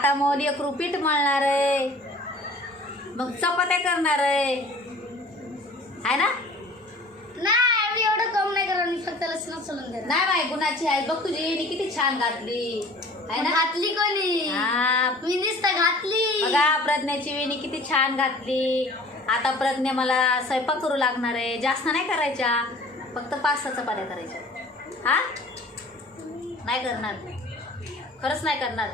आता मोदी एक रुपीट मळणार आहे. मग चपात्या करणार आहे. आहे ना? नाही एवढी कम नाही करत मी फक्त लसूण सोलून देणार. नाही बाई गुणाची आहे बघ तुझी मी किती छान घातली. आहे ना? घातली कोणी? हा. मी नुसतं घातली. बघा प्रज्ञाची वेणी किती छान घातली. आता प्रज्ञा मला स्वयंपाक करू लागणार आहे. जास्त नाही करायच्या. फक्त पाच सहा चपात्या करायच्या. हा? नाही करणार. खरंच नाही करणार.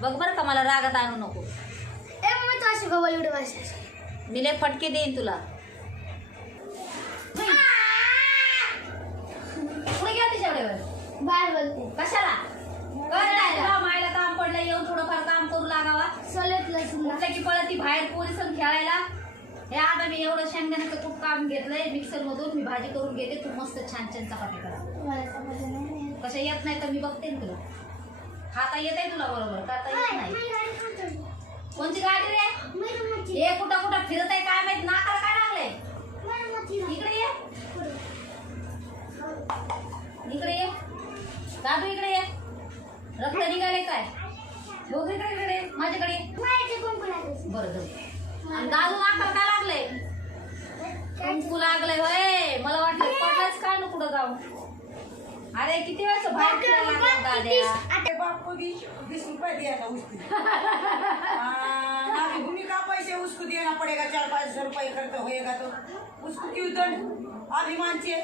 बघ बरं का मला रागात आणू नको. ए मम्मी तू अशी बाबा एवढी भाषा मी लय फटके देईन तुला. पुढे घ्या तिच्याकडे बाहेर बोलते कशाला? मायला काम पडलं येऊन थोडंफार काम करू लागावा. सोलत की ती बाहेर खेळायला. हे आता मी एवढं शेंगदाण्याचं खूप काम घेतलंय मिक्सर मधून मी भाजी करून घेते. तू मस्त छान छान चपाती करा. कशा येत नाही तर मी बघते ना तुला. खाता येत आहे तुला बरोबर करता येत नाही. कोणची गाडी रे. हे कुठं कुठं फिरत आहे काय माहीत? नाकाला काय लागलंय. इकडे ये. इकडे ये. दादू इकडे ये. रक्त निघाले काय? बघ इकडे. माझ्याकडे? बरं जाऊ आणि दादू नाकाला काय लागलंय? कुंकू लागलंय होय. मला वाटलं पडलंच का ना कुठं जाऊ अरे किती वेळचं बाहेर फिरायला लागलं दाद्या? बीस रुपये दिया था उसको हाँ, अभी भूमि का पैसे उसको देना पड़ेगा चार पाँच सौ रुपये खर्च होएगा तो? उसको क्यों दंड अभिमानचे.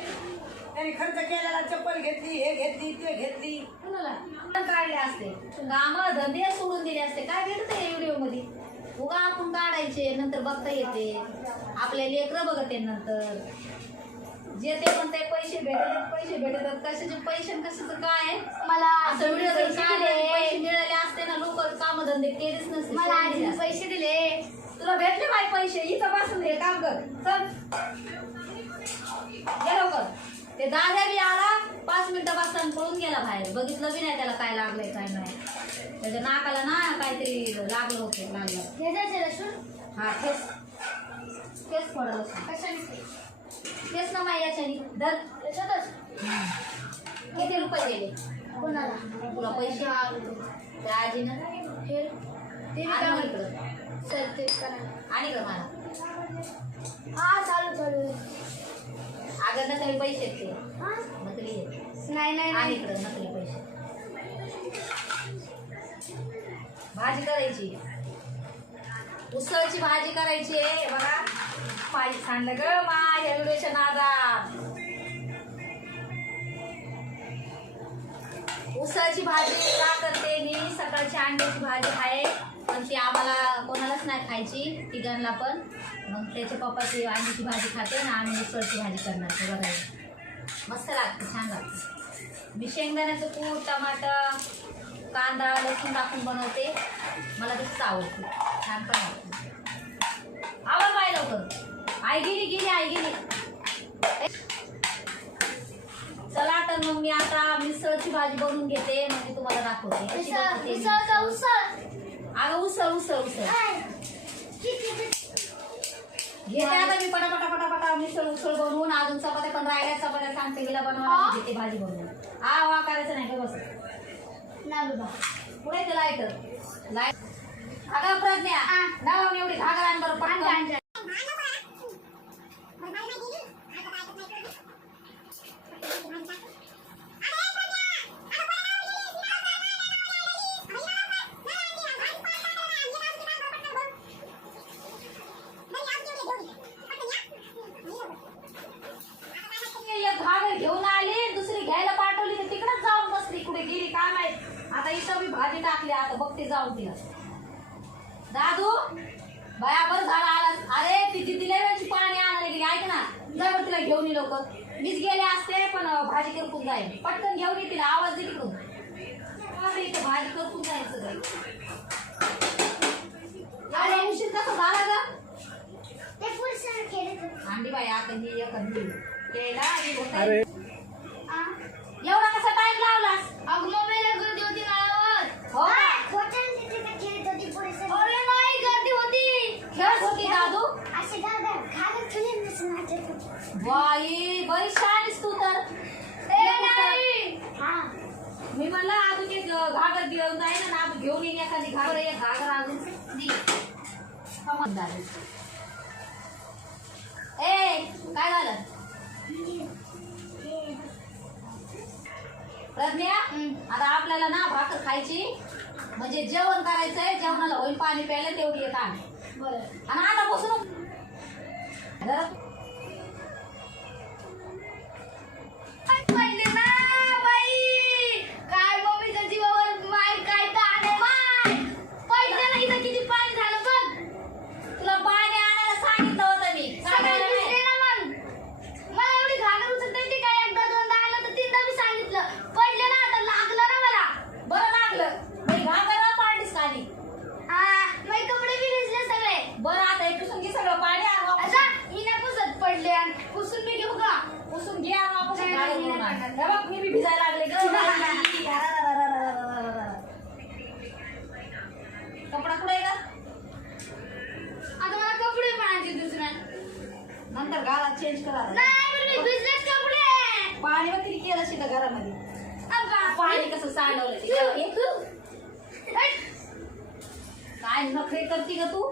त्याने खर्च केलेला चप्पल घेतली हे घेतली ते घेतली. कुणाला? काढले असते? काम धंदे सोडून दिले असते. काय भेटते व्हिडिओमध्ये? उगा आपण काढायचे नंतर बघता येते. आपल्या लेकरं बघते नंतर. जे ते म्हणते पैसे भेटले पैसे भेटतात कशाचे पैसे कशाचं काय? मला असं व्हिडिओ पैसे मिळाले असते ना लोक काम धंदे केलेच नसते मला आजीने. पैसे दिले. तुला भेटले बाई पैसे? इथं बसून हे काम कर. चल. ये लवकर. ते दादा बी आला. पाच मिनिटं बसताना पळून गेला बाहेर. बघितलं बी नाही त्याला काय लागलंय काय नाही. त्याच्या नाकाला ना काहीतरी लागलं होतं लागलं. हे जायचे लसूण हा ठेस ठेस पडलं. कशाने ठेस ना माई याच्यानी. दर त्याच्यातच किती रुपये गेले कोणाला? तुला पैसे त्या आजीनं? हे? ते मी आणि? काय मग म्हणतो चल ते करा. आणि कर मला. हा चालू चालू. आहे. अगं नकली पैसे आहेत ते. हा? नकली आहेत. नाही नाही आणि नाही. इकडं नकली पैसे. भाजी करायची. उसळची भाजी करायची आहे. बघा. माझी सांडलं ग माझ्या व्हिडिओच्या नादात. उसाची भाजी का करते? मी सकाळची अंड्याची भाजी आहे. पण ती आम्हाला कोणालाच नाही खायची तिघांना पण. मग त्याच्या पप्पाची अंड्याची भाजी खाते ना आम्ही उसळची भाजी करणार ते बघा मस्त लागते छान लागते. मी शेंगदाण्याचं कूट टमाटर कांदा लसूण टाकून बनवते. मला तसंच आवडते. छान पण आवडते आवड बाय लवकर. आई गेली गेली आई गेली. चला तर मग मी आता मिसळची भाजी बनवून घेते मग मी तुम्हाला दाखवते. कशी उसळ बनवते अगं उसळ उसळ उसळ. घेते आता मी पटापटा पटापटा मिसळ उसळ बनवून. अजून चपात्या पण राहिल्या चपात्या सांगते तिला बनवा घेते भाजी बनवून. आ वा करायचं नाही बस. नाही बाबा. पुढे ते लाइट अगं प्रज्ञा नाव एवढी घागर आण बरं पटकन. आणते. एक घागर घेऊन आली दुसरी घ्यायला पाठवली तर तिकडच जाऊन बसली. कुठे गेली काय माहीत. आता इथं मी भाजी टाकली आता बघते जाऊन तिला. दादू बयाबर झाला आला. अरे ती दिदीला वेळची पाणी आणायला गेली ऐक ना. जा तिला घेऊन ये लवकर. मीच गेले असते पण भाजी करपून जाईल. पटकन घेऊन ये तिला आवाज दे तिकडून. भाजी करपून जायचं सगळं उशीर कसा झाला. अंडी बाई आता ही एक अंडी केला? एवढा कसा टाइम लावलास? अगं मम्मीला गर्दी होती गावावर हो. मी म्हणलं अजून एक घागर घेऊन जाईल ना अजून घेऊन येईन एखादी घागर एक घागर अजून समजदार. ए काय झालं? प्रज्ञा आता आपल्याला ना भाकर खायची म्हणजे जेवण करायचंय जेवणाला होईल पाणी प्यायला तेवढी येत बरं. आणि आता बसून जरा बघितलं घरामध्ये पाणी कसं सांडवलं ते? काय नखरे करते ग तू?